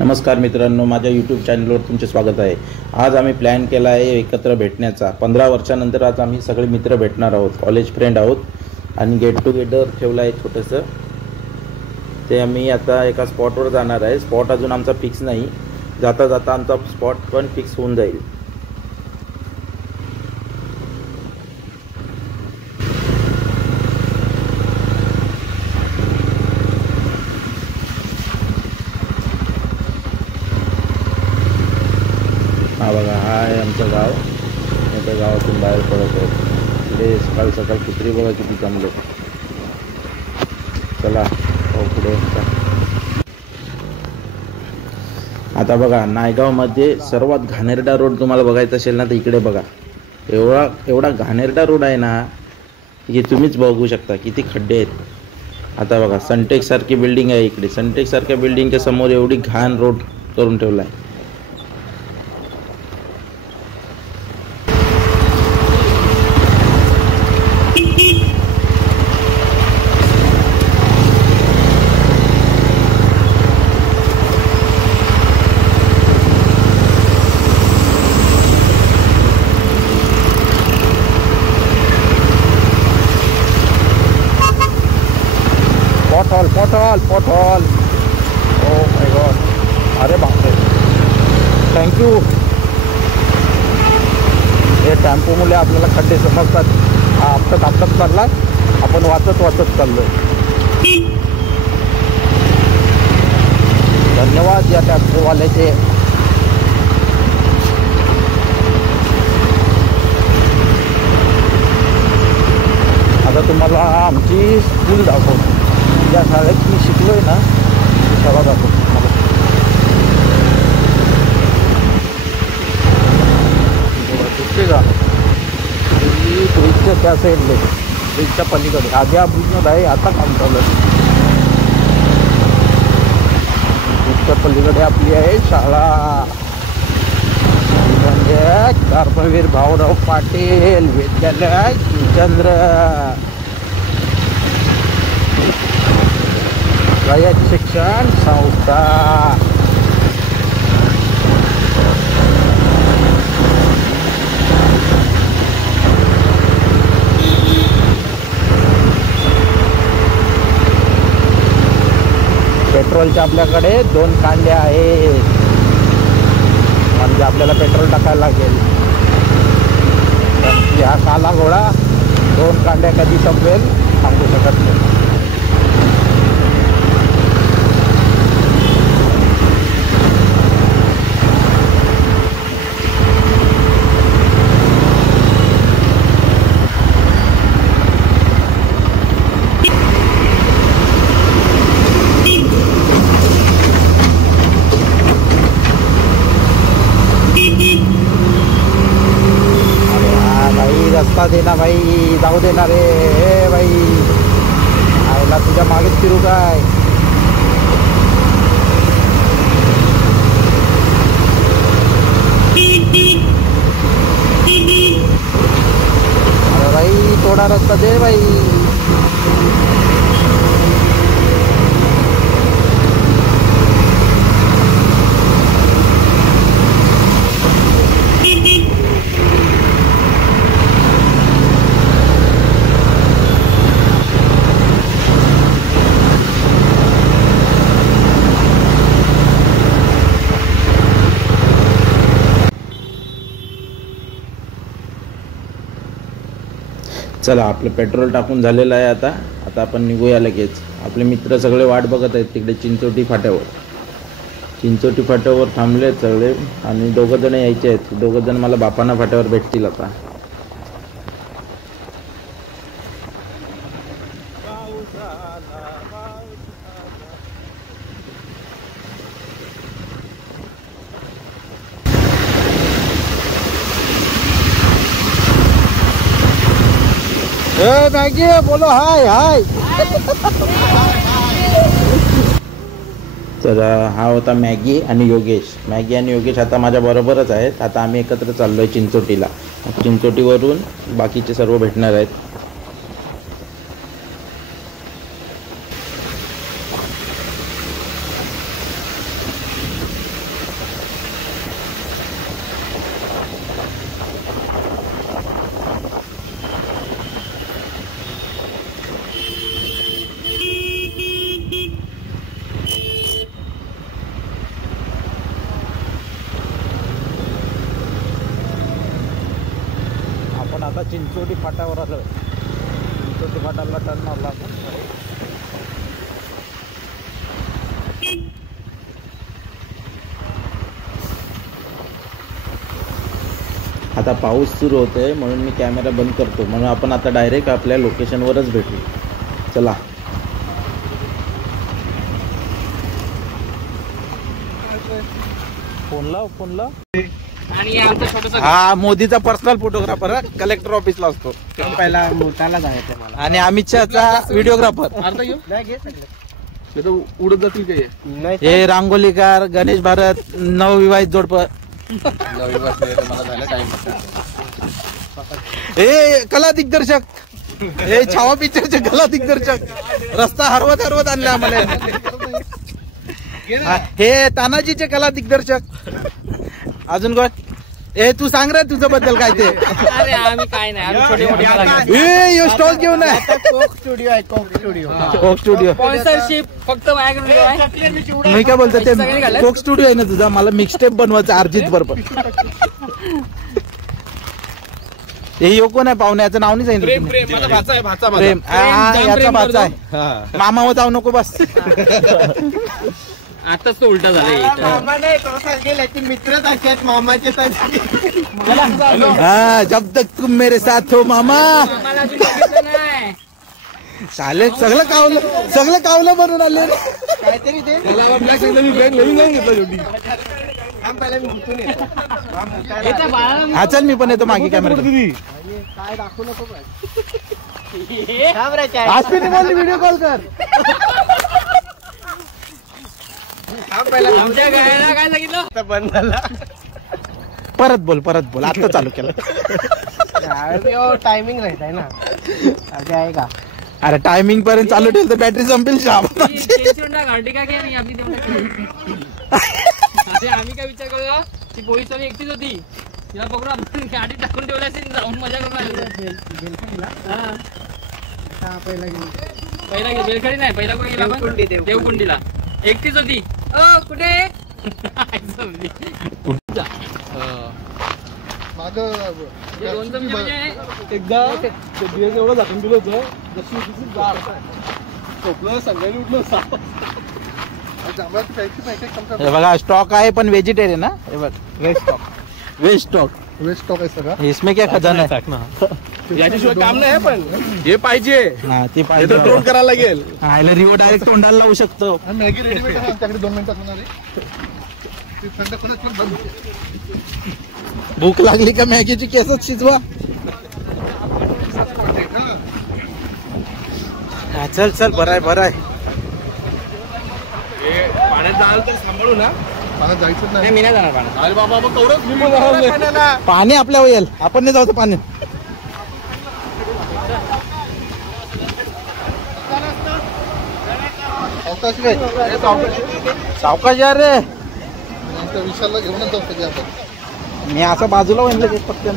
नमस्कार मित्रांनो, माझ्या यूट्यूब चॅनलवर तुमचे स्वागत आहे। आज आम्ही प्लॅन केला आहे एकत्र भेटण्याचा। 15 वर्षानंतर आज आम्ही सगळे मित्र भेटणार आहोत, कॉलेज फ्रेंड आहोत आणि गेट टुगेदर ठेवला आहे छोटंसं। ते आम्ही आता एका स्पॉटवर जाणार आहे। स्पॉट अजून आमचा फिक्स नाही, जाता जाता आमचा स्पॉट पण फिक्स होऊन जाईल। हा बघा, हा आहे आमचं गाव। त्या गावातून बाहेर पडत आहे। पुढे सकाळ सकाळ कुत्री बघा किती जमले। चला पुढे। आता बघा, नायगावमध्ये सर्वात घाणेरडा रोड तुम्हाला बघायचा असेल ना तर इकडे बघा। एवढा घाणेरडा रोड आहे ना की तुम्हीच बघू शकता किती खड्डे आहेत। आता बघा, सनटेक सारखी बिल्डिंग आहे इकडे। सनटेक सारख्या बिल्डिंगच्या समोर एवढी घाण रोड करून ठेवला आहे। पॉटहॉल ओ माय गॉड, अरे बापरे, थँक्यू। हे टेम्पोमुळे आपल्याला खड्डे समजतात। हा आपटत चालला, आपण वाचत चाललोय। धन्यवाद या टेम्पोवाल्याचे। आता तुम्हाला आमची स्कूल दाखवतो। ज्या शाळेत मी शिकलोय ना ती शाळा दाखवतो मला। दिसते का? ब्रिजच्या त्या साईडले, ब्रिजच्या पलीकडे। आधी हा ब्रिज आहे, आता काम चालू आहे। ब्रिजच्या पलीकडे आपली आहे शाळा, म्हणजे कर्मवीर भाऊराव पाटील विद्यालय शिवचंद्र रयत शिक्षण संस्था। पेट्रोलचे आपल्याकडे 2 कांड्या आहेत, म्हणजे आपल्याला पेट्रोल टाकायला लागेल। पण हा काला घोडा 2 कांड्या कधी संपेल सांगू शकत नाही। रस्ता देना भाई, जाऊ देना रे। हे भाई, आयला तुझ्या मागेच फिरू काय? अरे भाई, थोडा रस्ता दे भाई। चला, आपलं पेट्रोल टाकून झालेलं आहे। आता आपण निघूया लगेच। आपले मित्र सगळे वाट बघत आहेत तिकडे चिंचोटी फाट्यावर थांबले सगळे, आणि 2 जण यायचे आहेत। 2 जण मला बापाना फाट्यावर भेटतील आता। मॅगी बोलो, हाय हाय। तर हा होता मॅगी आणि योगेश आता माझ्या बरोबरच आहेत। आता आम्ही एकत्र चाललोय चिंचोटीला। चिंचोटीवरून बाकीचे सर्व भेटणार आहेत। आता चिंचोली फाटावर आलो. चिंचोली फाटाला टर्न मारला आपण. आता पाऊस सुरू होतोय म्हणून मी कॅमेरा बंद करतो. म्हणून आपण आता डायरेक्ट आपल्या लोकेशनवरच भेटू. चला. फोन लाव. आणि आमचा छोटासा हा मोदीचा पर्सनल फोटोग्राफर कलेक्टर ऑफिसला असतो. पहिला मोठाला जायचं मला. आणि अमित शहाचा व्हिडिओग्राफर. उडत जातील काही. हे रांगोलीकार गणेश भारत नवविवाहित जोडप. हे कला दिग्दर्शक. हे छावा पिक्चरचे कला दिग्दर्शक. रस्ता हरवत आणले आम्हाला. हे तानाजीचे कला दिग्दर्शक. अजून कोण? ए तू सांग रे तुझं बद्दल काय ते. अरे आम्ही काय नाही, आम्ही छोटे मोठे ए स्टॉल घेऊन आहे. कोक स्टुडिओ आहे, कोक स्टुडिओ. स्पॉन्सरशिप फक्त माझ्याकडे. मी काय बोलतो ते कोक स्टुडिओ आहे ना तुझा. मला मिक्सटेप बनवायचं अर्जित बरोबर. हे यो कोण आहे पाहुण्याचं नाव नाही सांगितलं. प्रेम याचा भाचा आहे. मामा हो जाऊ नको बस. आताच तो उलटा झाला. मित्रच आहेत मामाचे. हाँ जब तक तुम मेरे साथ हो मामा. चालेल सगळं कावलं बनवून आले. काहीतरी ते हा चल मी पण येतो मागे कॅमेरा. काय दाखवू नको. व्हिडिओ कॉल कर. आमच्या गायला काय सांगितलं. बंद झाला. परत बोल आता चालू केलं. टायमिंग राहत आहे ना. अरे आहे का. अरे टायमिंग पर्यंत चालू ठेवलं तर बॅटरी संपेल. घाटी काय नाही आपली. आम्ही काय विचार करतो ती पोलीस वाली एकटीच होती. तिला पकडून आपण गाडी टाकून ठेवली असेल. जाऊन मजा करून पहिला बेलखडी नाही. पहिला कोण गेला आपण देवकुंडीला. एकटीच होती. कुठे एकदा एवढं झाकून दिलं होतं. झोपलं सगळ्यांनी उठलं. हे बघा स्टॉक आहे पण व्हेजिटेरियन. ना हे बघ वेज स्टॉक आहे सगळं. इसमें क्या खजाना है. याच्याशिवाय काम नाही पण हे पाहिजे. हा ते पाहिजे. ड्रोन करायला लागेल. हा रिवो डायरेक्ट तोंडाला लावू शकतो. मॅगी रेडीमेड आहे आमच्याकडे 2 मिनिटात होणार आहे. थंड कोणाच पण बंद. भूक लागली का मॅगीची केसच शिजवा. हा चल बरं आहे. पाण्यात जायला तर सांभाळू ना. पाण्यात जायचं नाही. मी नाही जाणार पाण्यात. अरे बाबा मग तेवढंच मी पाण्याला. पाणी आपल्यावर येईल. आपण नाही जाऊ पाण्यात. सावकाश या रे. विशालला घेऊनच जाऊ सगळे आपण. मी असं बाजूला होईल लगेच फक्त.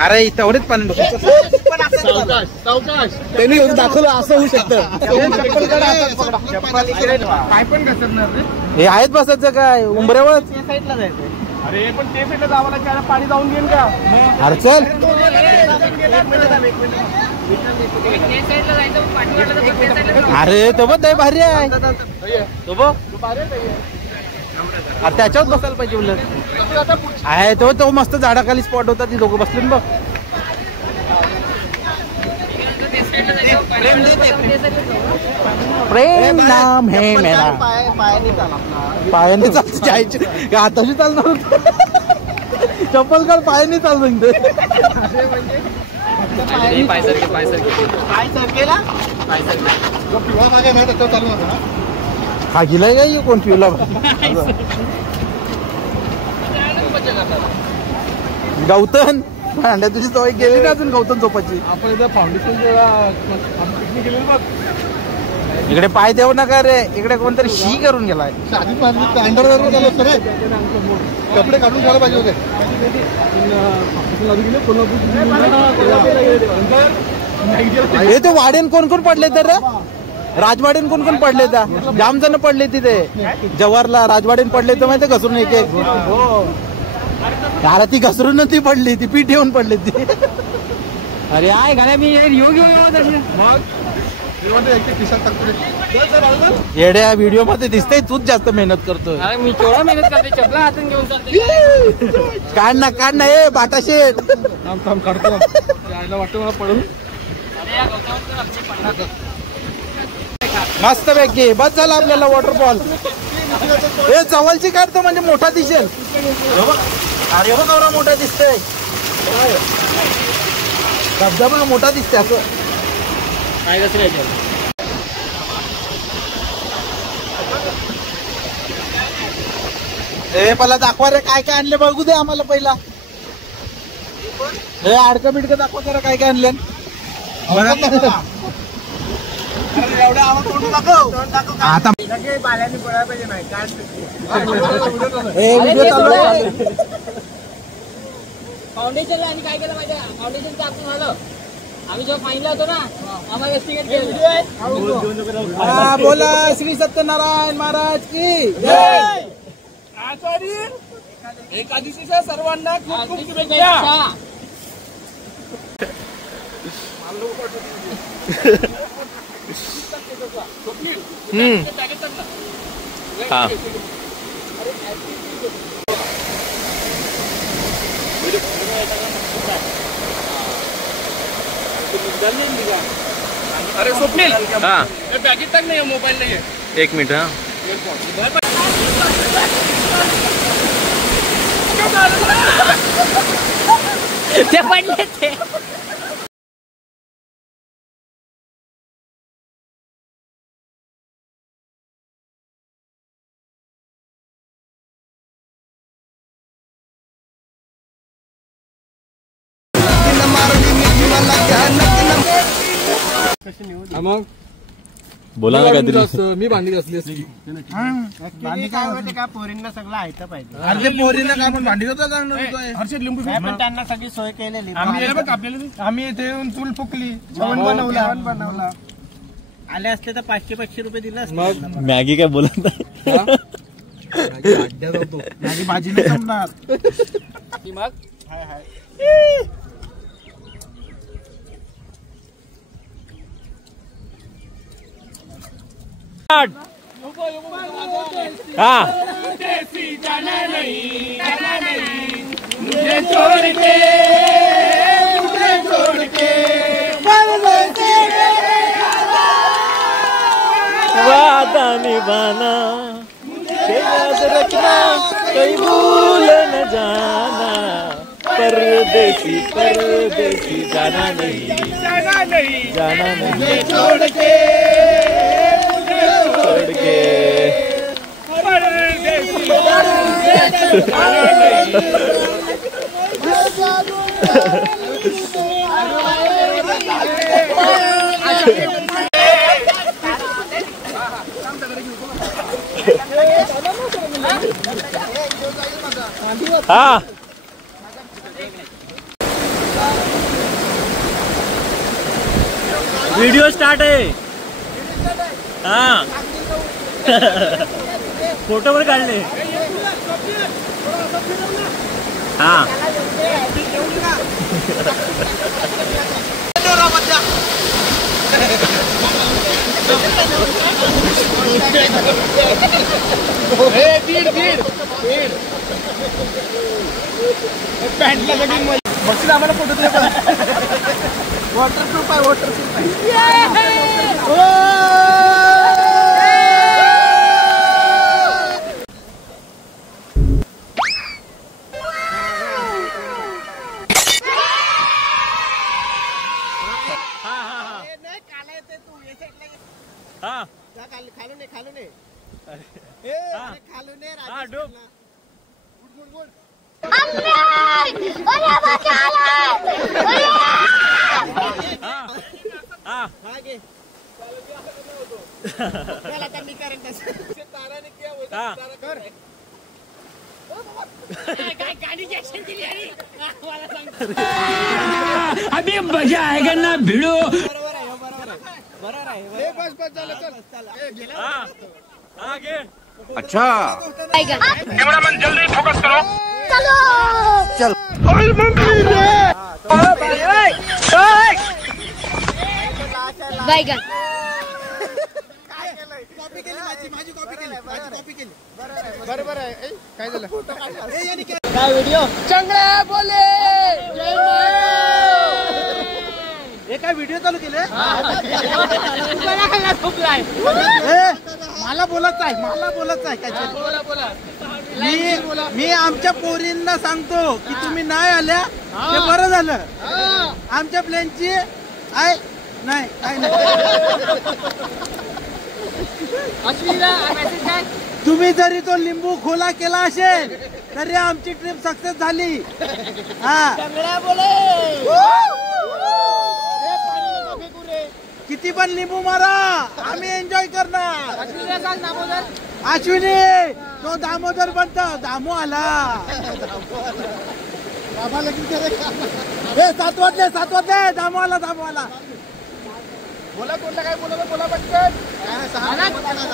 अरे तेवढेच पाणी त्यांनी दाखवलं असं होऊ शकतं. काय पण घसरणार रे. हे आहेत बसायचं काय उंबऱ्यावर. साईडला जायचं. अरे पण ते साईडला जावं लागेल. पाणी जाऊन घेईन का. अरे चल. अरे तो बघ भारी आहे. तो बघ त्याच्यावर बसायला पाहिजे उलट. आहे तो मस्त झाडाखाली स्पॉट होता. ती लोक बसले बघ. प्रेम नाम है मेरा. पायाने चालत जायचे हाताशी चालणार होत. चप्पल काढ पायाने चालत. हा गेलाय का कोण पिवला. गौतम भांड्या तुझी सवय गेली ना अजून. गौतम झोपाची. आपण इथं फाउंडेशन पिकनिक गेलेलं बघ. इकडे पाय देऊ नका रे. इकडे कोणतरी शी करून गेलाय. कपडे काढून घ्यायला पाहिजे होते. हे ते वाडेन कोण कोण पडले तर राजवाडेन कोण कोण पडले त्या जाम जण पडले तिथे जवाहरला राजवाडेन पडले तर माहिती घसरून एक एक ती घसरून ती पडली ती पीठ येऊन पडली ती अरे आय घाला मी योग मग येड्या व्हिडिओ मध्ये दिसतंय तूच जास्त मेहनत करतोय. अरे मी केवढा मेहनत करते चपला हातून घेऊन चालते काढ ना ए बाटा शेट काढतो वाटतं मला पडून. अरे या गवतावर आपले पडणार मस्त पैकी बस झाला आपल्याला वॉटरफॉल हे जवळची काढतो म्हणजे मोठा दिसेल. अरे हो गौरा मोठा दिसतोय धबधबा मोठा दिसतोय असं काय कसं यायचं हे पहिला दाखवा रे काय काय आणले बघू दे आम्हाला पहिला हे आडकं बिडकं दाखवा जरा काय काय आणले आता व्हिडिओ चालू आहे. फाउंडेशनला आणि काय केलं माहिती आहे फाउंडेशनचं आपण झालं आम्ही जेव्हा फाईनला होतो ना आम्हाला इन्व्हेस्टिगेट केलं. बोला श्री सत्यनारायण महाराज की जय. आचार्य एकादशीच्या सर्वांना खूप खूप शुभेच्छा. हा अरे स्वप्नील हा बॅगेत टाक नाही मोबाईल नाही एक मिनिट हा ते पडले ते मग बोला ना काहीतरी मी भांडी असली असती का पोरींना सगळं ऐकलं पाहिजे. अरे पोरीला काय पण भांडी होता हर्षद लिंबू पण त्यांना सगळी सोय केलेली आम्ही इथे येऊन चूल फुकली जेवण बनवला आले असते तर 500 रुपये दिले असते. मग मॅगी काय बोलत नाही माझी भाजी नाही संपणार. मग वादा निभाना याद रखना कहीं भूल न जाना परदेसी परदेसी जाना नहीं छोड़ के हाँ वीडियो स्टार्ट है हाँ फोटो पण काढले हाँ बघशील आम्हाला फोटो तुला वॉटरप्रूफ आहे वॉटरप्रूफ हाँ खालून हाँ डूब काय गाडीची ऍक्शन दिली आणि मला सांग. अभी मजा आएगा ना भिड़ो. बरोबर आहे. बस बस झालं चल. बैगन कॉपी केली माझी कॉपी केली. बरोबर आहे. ए, काय झालं? काय व्हिडिओ चांगला बोले. हे काय व्हिडिओ चालू केले? मला बोलायचं आहे काय मी आमच्या पोरींना सांगतो की तुम्ही नाही आल्या ते बरं झालं. आमच्या प्लेनची आहे नाही काय नाही. तुम्ही जरी तो लिंबू खोला केला असेल तरी आमची ट्रिप सक्सेस झाली. हा किती पण लिंबू मारा आम्ही एन्जॉय करणार. अश्विनी तो दामोदर बनतो. दामो आला. बाबा लगेच गेले का? हे 7 वाजले दामो आला. बोला कोणला काय बोला पटकन.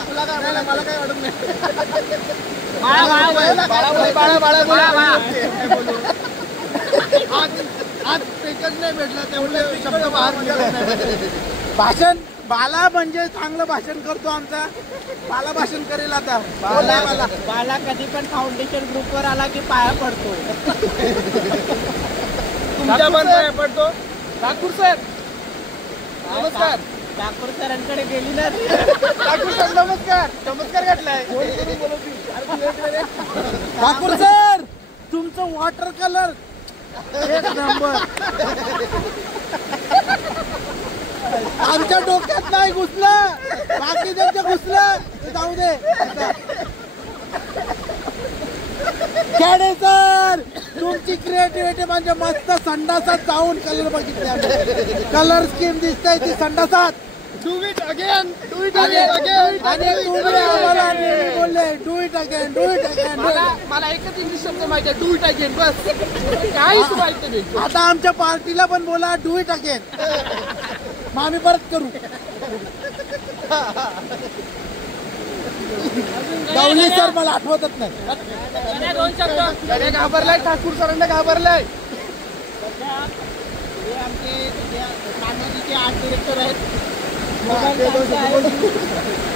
तुला काय बोला मला काय वाटत नाही. बाळा आज पेकच नाही भेटला तेवढे शब्द बाहेर निघाले. भाषण बाला म्हणजे चांगलं भाषण करतो आमचा. बाला भाषण करेल आता. बाला कधी पण फाउंडेशन ग्रुपवर आला की पाया पडतो. तुमच्या पण पाया पडतो. ठाकूर सर नमस्कार. ठाकूर सरांकडे गेली ना. ठाकूर सर नमस्कार घातलाय. ठाकूर सर तुमचं वॉटर कलर एक नंबर. आमच्या डोक्यात नाही घुसलं बाकी ज्यांच्या घुसलं ते जाऊ दे. खेडे सर तुमची क्रिएटिव्हिटी म्हणजे मस्त. संडासात जाऊन कलर बघितले. कलर स्कीम दिसते ती संडासात. Do it again. आणि तुम्ही आम्हाला नेहमी बोलले डू इट अगेन. मला एकच इंग्लिश शब्द माहिती आहे. डू इट अगेन बस. काहीच माहिती नाही. आता आमच्या पार्टीला पण बोला डू इट अगेन. मग आम्ही परत करू. गवली सर मला आठवतच नाही. 2 शब्द गड्या घाबरलाय. ठाकूर सरांना घाबरलाय. हे आमचे मानवजीचे आर्ट डिरेक्टर आहेत.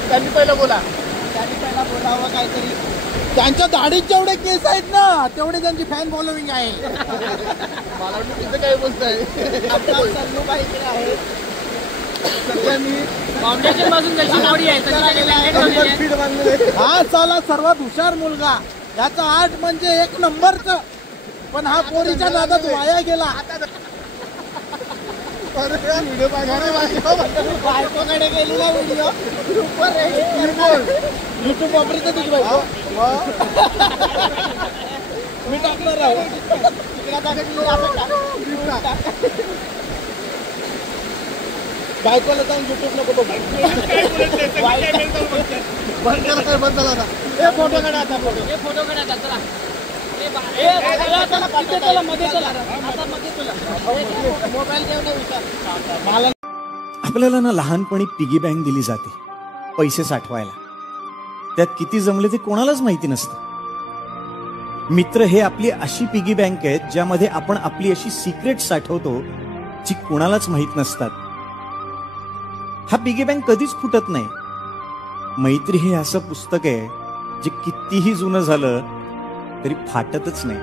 त्यांनी पहिलं बोला. त्यांनी पहिला बोलावं काहीतरी. त्यांच्या दाढीत जेवढे केस आहेत ना तेवढे त्यांची फॅन फॉलोविंग आहे. मला वाटतं तिथं काय बोलताय. सल्लूबाई इकडे आहे. सध्या मी फाउंडेशन पासून त्याची बॉडी आहे. हा साला सर्वात हुशार मुलगा. याचा आर्ट म्हणजे एक नंबरच. पण हा पोरीच्या नादात वाया गेला. व्हिडिओ बायकोकडे गेली ना व्हिडिओ युट्यूब वापरत तुझी बायको. मी टाकणार आहे. बायकोला जाऊन युट्यूब नको बघू. बंद झाला आता. हे फोटो काढा आता. फोटो काढा चला. मोबाईल घेऊन विचार. आपल्याला ना लहानपणी पिगी बँक दिली जाते पैसे साठवायला. त्यात किती जमले ते कोणालाच माहिती नसतं. मित्र हे आपली अशी पिगी बँक आहेत ज्यामध्ये आपण आपली अशी सिक्रेट साठवतो जी कोणालाच माहित नसतात. हा पिगी बँक कधीच फुटत नाही. मैत्री हे असं पुस्तक आहे जे कितीही जुनं झालं तरी फाटतच नाही.